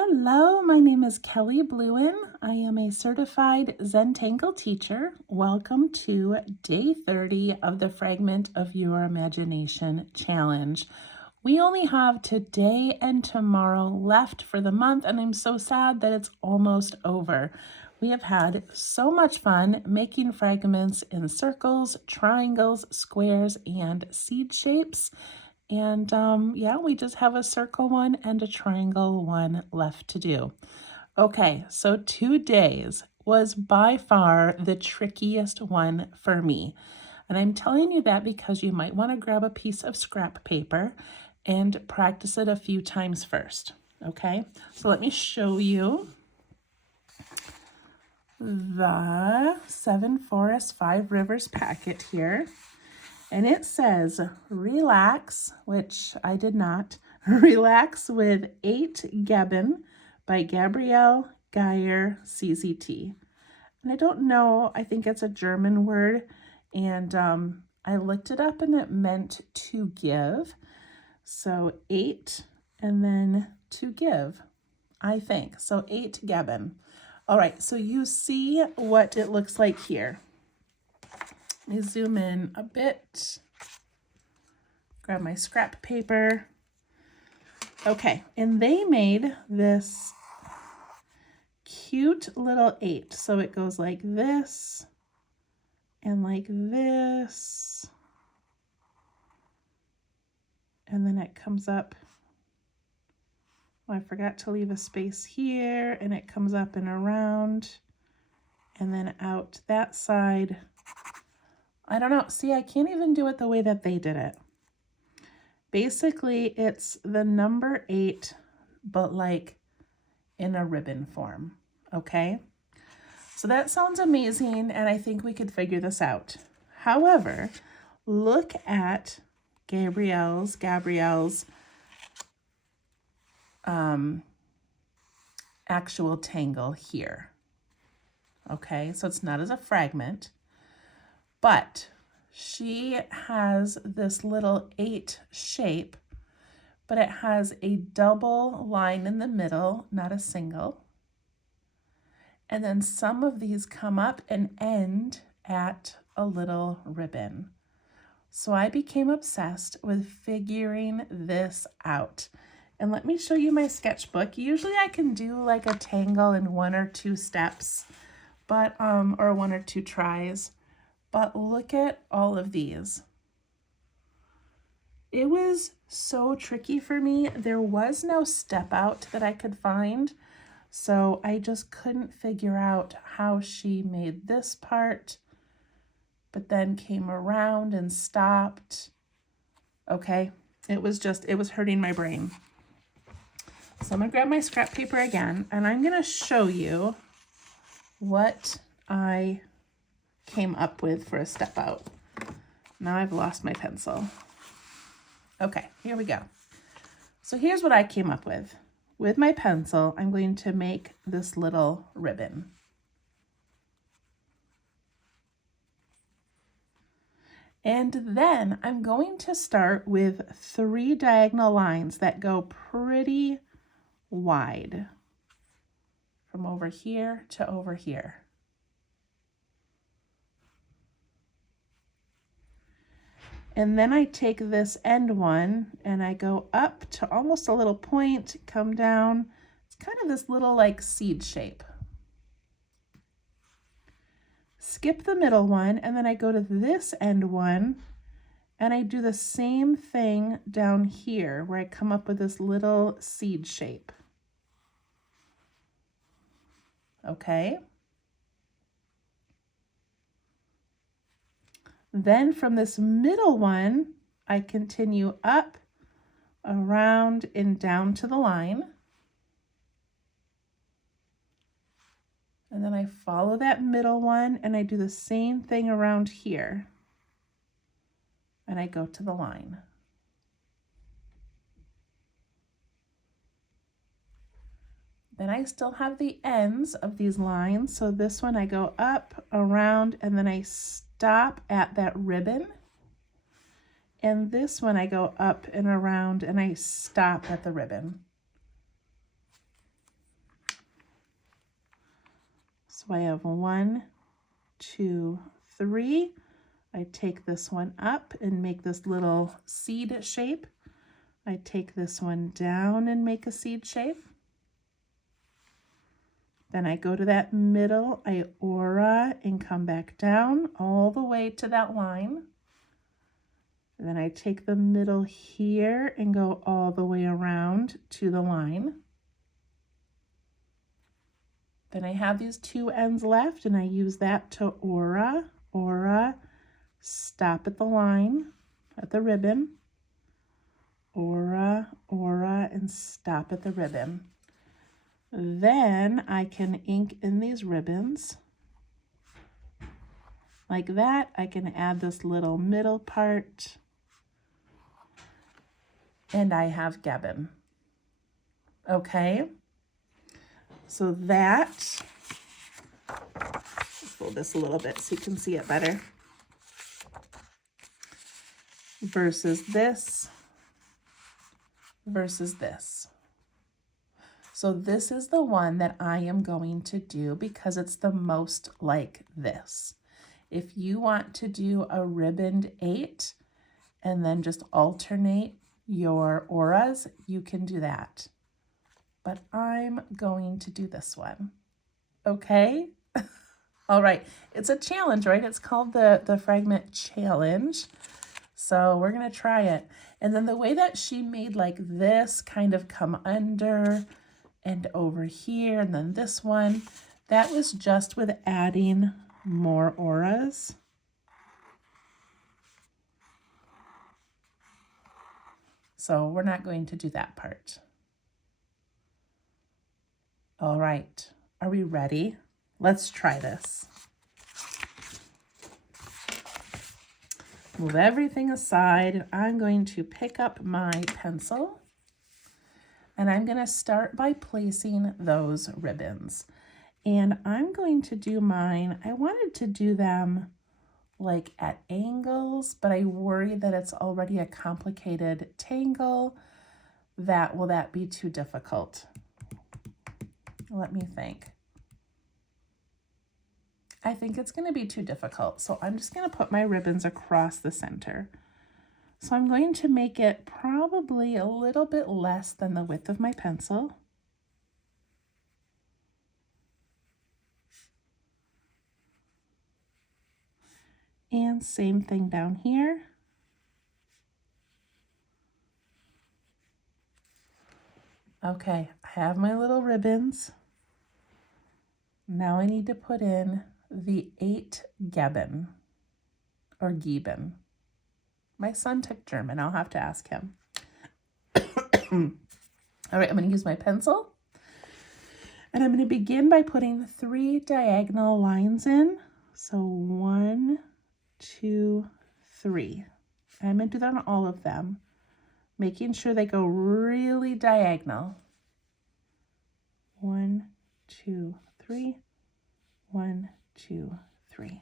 Hello, my name is Kelly Bluen. I am a certified Zentangle teacher. Welcome to day 30 of the Fragment of Your Imagination Challenge. We only have today and tomorrow left for the month, and I'm so sad that it's almost over. We have had so much fun making fragments in circles, triangles, squares, and seed shapes. And yeah, we just have a circle one and a triangle one left to do. Okay, so 2 days was by far the trickiest one for me. And I'm telling you that because you might want to grab a piece of scrap paper and practice it a few times first. Okay, so let me show you the 7 Forests, 5 Rivers packet here. And it says, relax, which I did not, relax with 8 Geben by Gabrielle Geyer, CZT. And I don't know, I think it's a German word. And I looked it up and it meant to give. So 8 and then to give, I think. So 8 Geben. All right, so you see what it looks like here. Let me zoom in a bit, grab my scrap paper. Okay, and they made this cute little 8. So it goes like this and like this. And then it comes up. Oh, I forgot to leave a space here, and it comes up and around and then out that side. I don't know. See, I can't even do it the way that they did it. Basically, it's the number 8, but like in a ribbon form. Okay? So that sounds amazing, and I think we could figure this out. However, look at Gabrielle's actual tangle here. Okay? So it's not as a fragment. But she has this little 8 shape, but it has a double line in the middle, not a single. And then some of these come up and end at a little ribbon. So I became obsessed with figuring this out. And let me show you my sketchbook. Usually I can do like a tangle in 1 or 2 steps, but or 1 or 2 tries. But look at all of these. It was so tricky for me. There was no step out that I could find. So I just couldn't figure out how she made this part, but then came around and stopped. Okay, it was hurting my brain. So I'm gonna grab my scrap paper again, and I'm gonna show you what I came up with for a step out. Now I've lost my pencil. Okay, here we go. So here's what I came up with. With my pencil, I'm going to make this little ribbon. And then I'm going to start with 3 diagonal lines that go pretty wide from over here to over here. And then I take this end one and I go up to almost a little point, come down. It's kind of this little like seed shape. Skip the middle one, and then I go to this end one and I do the same thing down here where I come up with this little seed shape. Okay. Then from this middle one, I continue up, around, and down to the line. And then I follow that middle one and I do the same thing around here. And I go to the line. Then I still have the ends of these lines. So this one I go up, around, and then I stop at that ribbon. And this one I go up and around and I stop at the ribbon. So I have 1, 2, 3. I take this one up and make this little seed shape. I take this one down and make a seed shape. Then I go to that middle, I aura and come back down all the way to that line. And then I take the middle here and go all the way around to the line. Then I have these 2 ends left and I use that to aura, stop at the line, at the ribbon, aura, and stop at the ribbon. Then I can ink in these ribbons. Like that, I can add this little middle part. And I have Geben. Okay? So that, fold this a little bit so you can see it better. Versus this. Versus this. So this is the one that I am going to do because it's the most like this. If you want to do a ribboned 8 and then just alternate your auras, you can do that. But I'm going to do this one. Okay? All right. It's a challenge, right? It's called the Fragment Challenge. So we're going to try it. And then the way that she made like this kind of come under and over here, and then this one, that was just with adding more auras. So we're not going to do that part. All right, are we ready? Let's try this. Move everything aside. I'm going to pick up my pencil and I'm going to start by placing those ribbons. And I'm going to do mine. I wanted to do them like at angles, but I worry that it's already a complicated tangle. Will that be too difficult? Let me think. I think it's going to be too difficult. So I'm just going to put my ribbons across the center. So I'm going to make it probably a little bit less than the width of my pencil. And same thing down here. Okay, I have my little ribbons. Now I need to put in the 8 Geben or Geben. My son took German. I'll have to ask him. All right, I'm going to use my pencil. And I'm going to begin by putting 3 diagonal lines in. So 1, 2, 3. I'm going to do that on all of them, making sure they go really diagonal. 1, 2, 3. 1, 2, 3.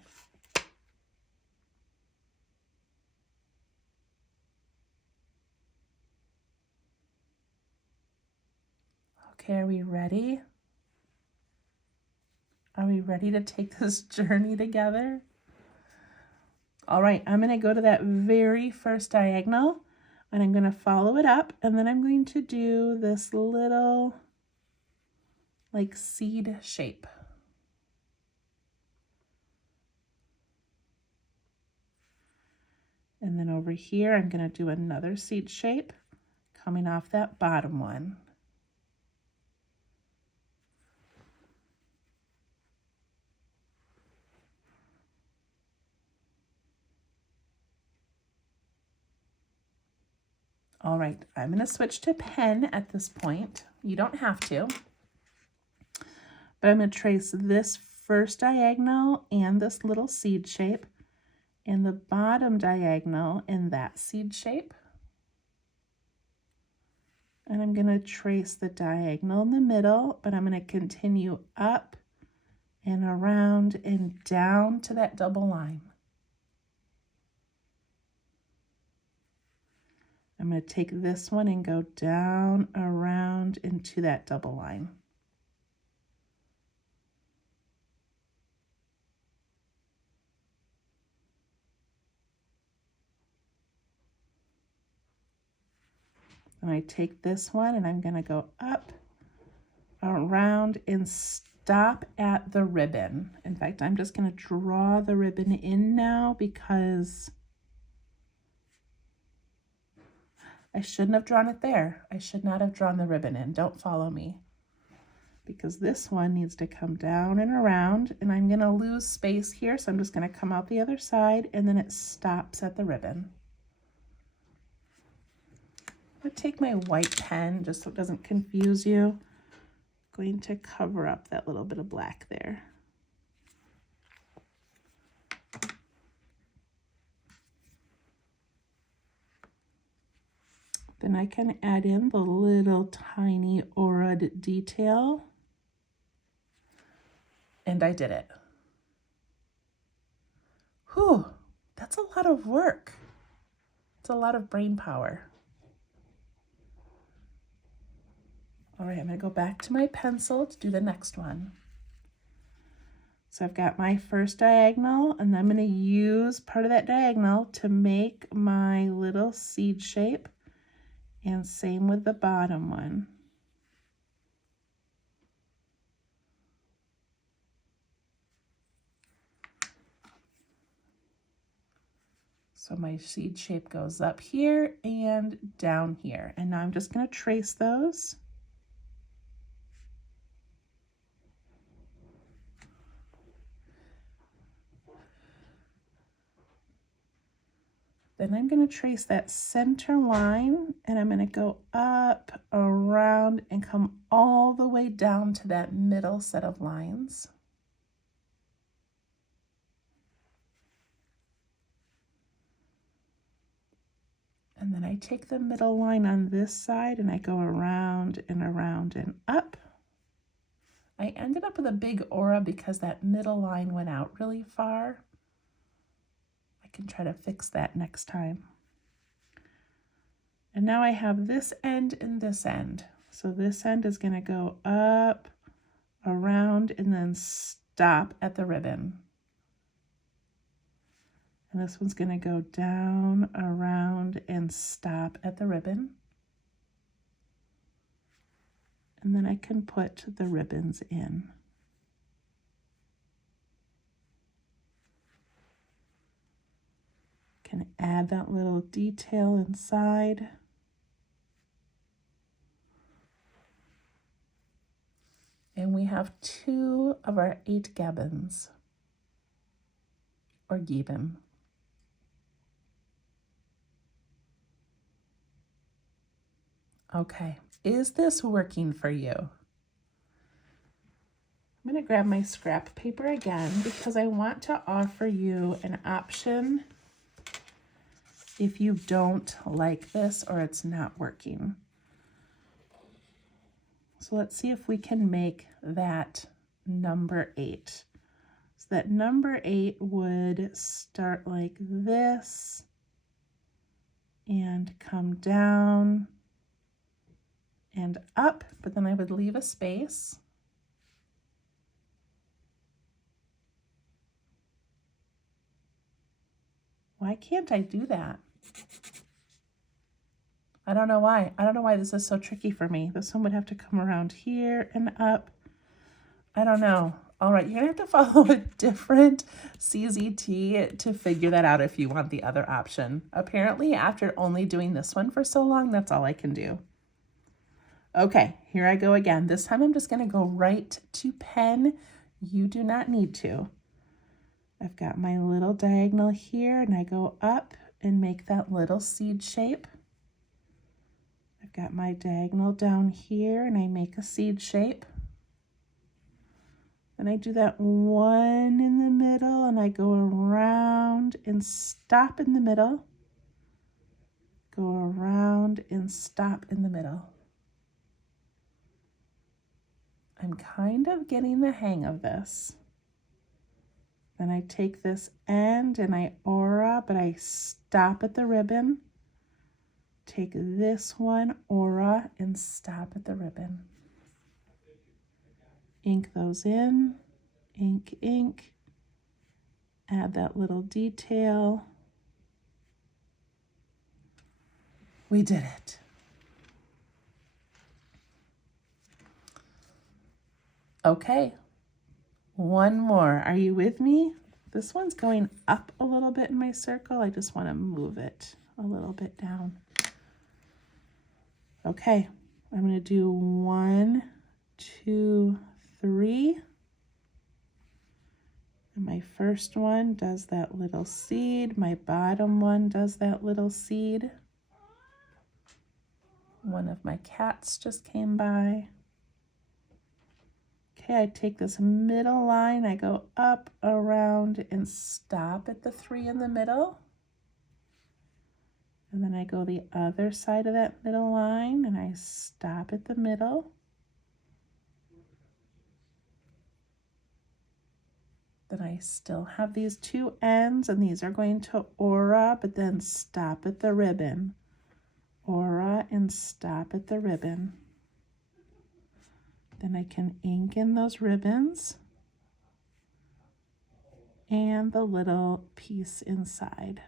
Okay, are we ready? Are we ready to take this journey together? All right, I'm going to go to that very first diagonal and I'm going to follow it up, and then I'm going to do this little like seed shape. And then over here, I'm going to do another seed shape coming off that bottom one. All right, I'm going to switch to pen at this point. You don't have to. But I'm going to trace this first diagonal and this little seed shape, and the bottom diagonal in that seed shape. And I'm going to trace the diagonal in the middle, but I'm going to continue up and around and down to that double line. I'm going to take this one and go down, around, into that double line. And I take this one and I'm gonna go up, around, and stop at the ribbon. In fact, I'm just gonna draw the ribbon in now because I shouldn't have drawn it there. I should not have drawn the ribbon in. Don't follow me. Because this one needs to come down and around, and I'm gonna lose space here, so I'm just gonna come out the other side, and then it stops at the ribbon. I'm gonna take my white pen, just so it doesn't confuse you. I'm going to cover up that little bit of black there. Then I can add in the little tiny aura detail. And I did it. Whew, that's a lot of work. It's a lot of brain power. All right, I'm gonna go back to my pencil to do the next one. So I've got my first diagonal, and I'm gonna use part of that diagonal to make my little seed shape, and same with the bottom one. So my seed shape goes up here and down here. And now I'm just gonna trace those. Then I'm going to trace that center line, and I'm going to go up, around, and come all the way down to that middle set of lines. And then I take the middle line on this side and I go around and up. I ended up with a big aura because that middle line went out really far. I can try to fix that next time. And now I have this end and this end. So this end is going to go up, around, and then stop at the ribbon. And this one's going to go down, around, and stop at the ribbon. And then I can put the ribbons in. Can add that little detail inside. And we have 2 of our 8 Gebens, or Geben. Okay, is this working for you? I'm going to grab my scrap paper again because I want to offer you an option if you don't like this or it's not working. So let's see if we can make that number 8. So that number 8 would start like this and come down and up, but then I would leave a space. Why can't I do that? I don't know why. I don't know why this is so tricky for me. This one would have to come around here and up. I don't know. All right, you're gonna have to follow a different CZT to figure that out if you want the other option. Apparently, after only doing this one for so long, that's all I can do. Okay, here I go again. This time I'm just gonna go right to pen. You do not need to. I've got my little diagonal here, and I go up and make that little seed shape. I've got my diagonal down here, and I make a seed shape. And I do that one in the middle, and I go around and stop in the middle. Go around and stop in the middle. I'm kind of getting the hang of this. Then I take this end and I aura, but I stop at the ribbon. Take this one, aura, and stop at the ribbon. Ink those in, ink, ink. Add that little detail. We did it. Okay, one more. Are you with me? This one's going up a little bit in my circle. I just want to move it a little bit down. Okay, I'm going to do 1, 2, 3. And my first one does that little seed. My bottom one does that little seed. One of my cats just came by. Okay, I take this middle line, I go up, around, and stop at the 3 in the middle. And then I go the other side of that middle line, and I stop at the middle. Then I still have these 2 ends, and these are going to aura, but then stop at the ribbon. Aura and stop at the ribbon. Then I can ink in those ribbons and the little piece inside.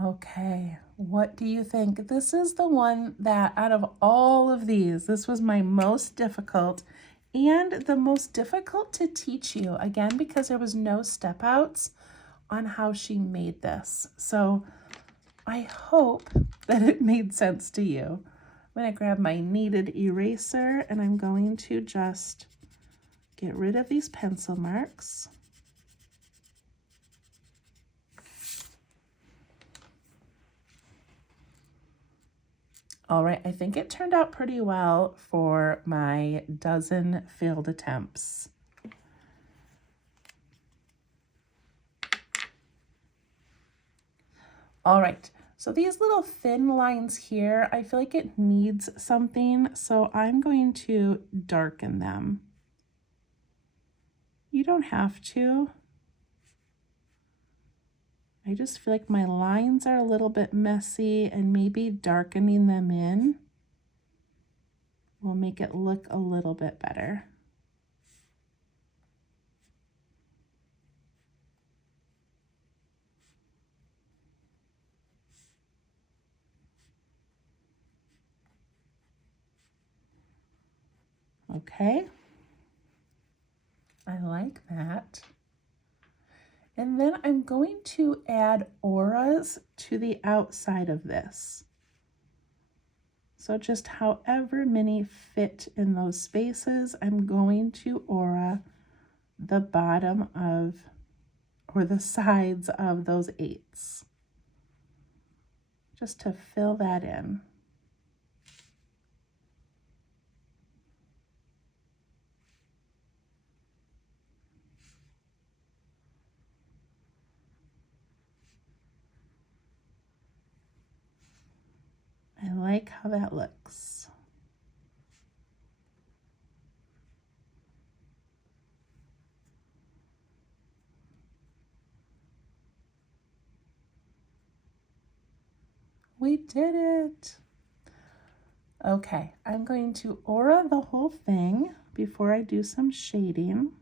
Okay, what do you think? This is the one that out of all of these, this was my most difficult and the most difficult to teach you, again, because there was no step outs on how she made this. So I hope that it made sense to you. I'm going to grab my kneaded eraser and I'm going to just get rid of these pencil marks. All right, I think it turned out pretty well for my dozen failed attempts. All right, so these little thin lines here, I feel like it needs something, so I'm going to darken them. You don't have to. I just feel like my lines are a little bit messy and maybe darkening them in will make it look a little bit better. Okay, I like that. And then I'm going to add auras to the outside of this. So just however many fit in those spaces, I'm going to aura the bottom of, or the sides of those 8s. Just to fill that in. I like how that looks. We did it. Okay, I'm going to aura the whole thing before I do some shading.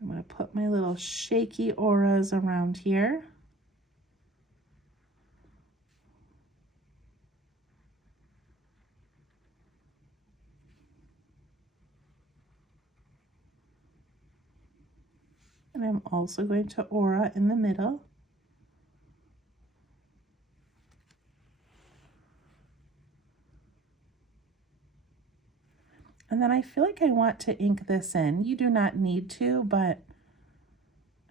I'm going to put my little shaky auras around here. And I'm also going to aura in the middle. And then I feel like I want to ink this in. You do not need to, but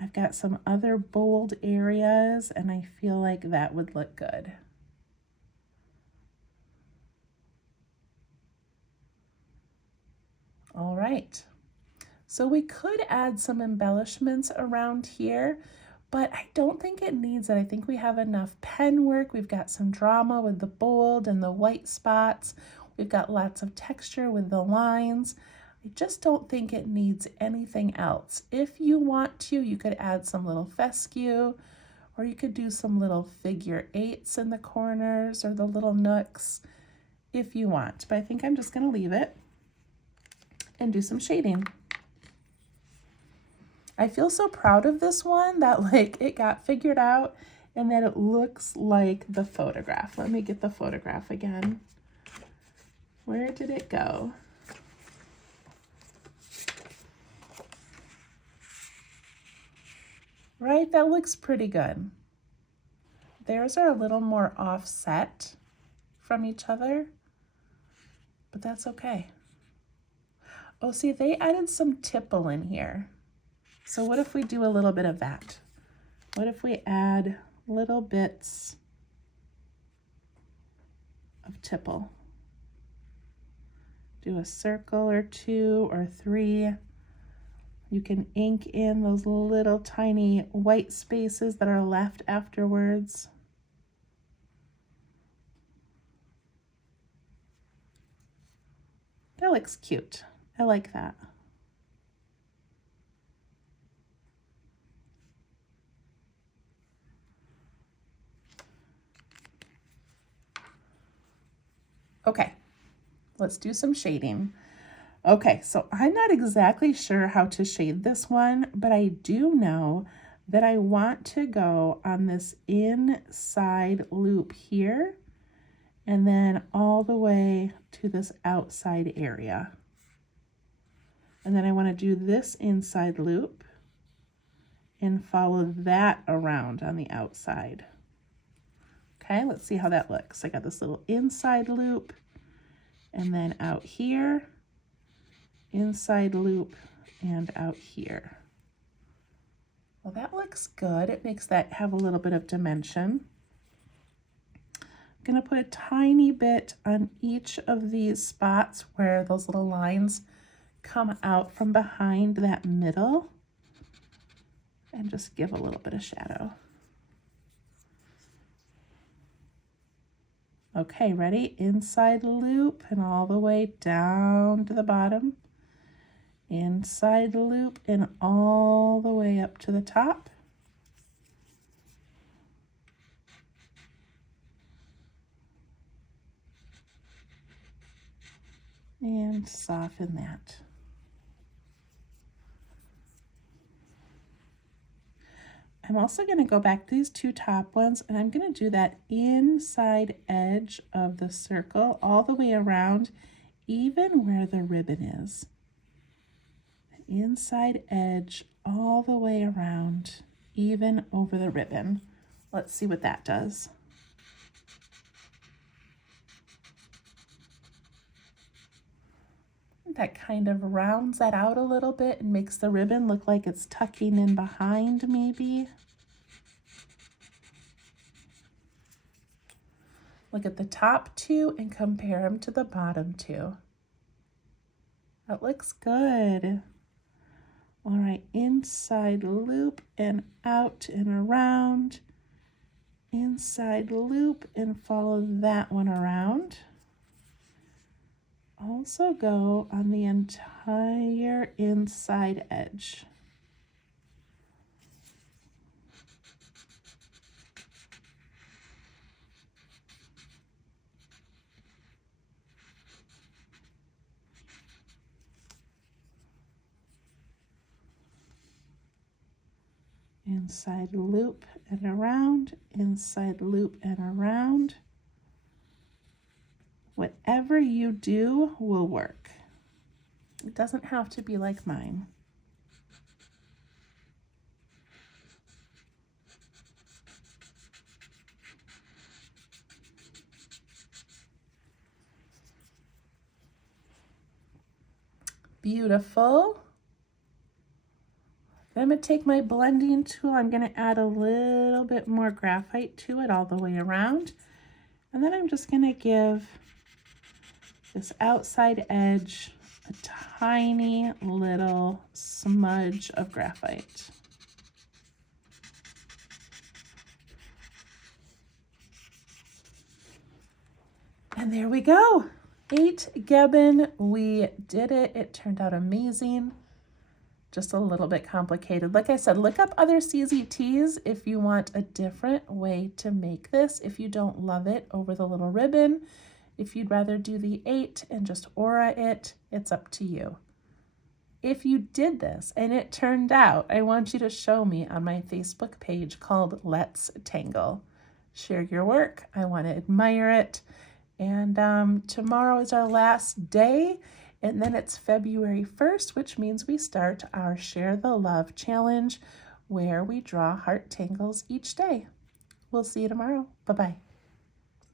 I've got some other bold areas and I feel like that would look good. All right. So we could add some embellishments around here, but I don't think it needs it. I think we have enough pen work. We've got some drama with the bold and the white spots. We've got lots of texture with the lines. I just don't think it needs anything else. If you want to, you could add some little fescue, or you could do some little figure 8s in the corners or the little nooks if you want. But I think I'm just going to leave it and do some shading. I feel so proud of this one that like it got figured out and that it looks like the photograph. Let me get the photograph again. Where did it go? Right, that looks pretty good. Theirs are a little more offset from each other, but that's okay. Oh, see, they added some tipple in here. So what if we do a little bit of that? What if we add little bits of tipple? Do a circle or 2 or 3. You can ink in those little tiny white spaces that are left afterwards. That looks cute. I like that. Okay, let's do some shading. Okay, so I'm not exactly sure how to shade this one, but I do know that I want to go on this inside loop here and then all the way to this outside area. And then I want to do this inside loop and follow that around on the outside. Okay, let's see how that looks. I got this little inside loop and then out here, inside loop and out here. Well, that looks good. It makes that have a little bit of dimension. I'm going to put a tiny bit on each of these spots where those little lines come out from behind that middle and just give a little bit of shadow. Okay, ready? Inside loop and all the way down to the bottom. Inside loop and all the way up to the top. And soften that. I'm also going to go back to these 2 top ones and I'm going to do that inside edge of the circle all the way around, even where the ribbon is. Inside edge all the way around, even over the ribbon. Let's see what that does. That kind of rounds that out a little bit and makes the ribbon look like it's tucking in behind maybe. Look at the top 2 and compare them to the bottom 2. That looks good. All right, inside loop and out and around. Inside loop and follow that one around. Also go on the entire inside edge. Inside loop and around, inside loop and around. Whatever you do will work. It doesn't have to be like mine. Beautiful. Then I'm going to take my blending tool. I'm going to add a little bit more graphite to it all the way around. And then I'm just going to give this outside edge a tiny little smudge of graphite. And there we go. 8 Geben. We did it. It turned out amazing. Just a little bit complicated. Like I said, look up other CZTs if you want a different way to make this. If you don't love it over the little ribbon, if you'd rather do the 8 and just aura it, it's up to you. If you did this and it turned out, I want you to show me on my Facebook page called Let's Tangle. Share your work. I want to admire it. And tomorrow is our last day, and then it's February 1st, which means we start our Share the Love Challenge, where we draw heart tangles each day. We'll see you tomorrow. Bye-bye.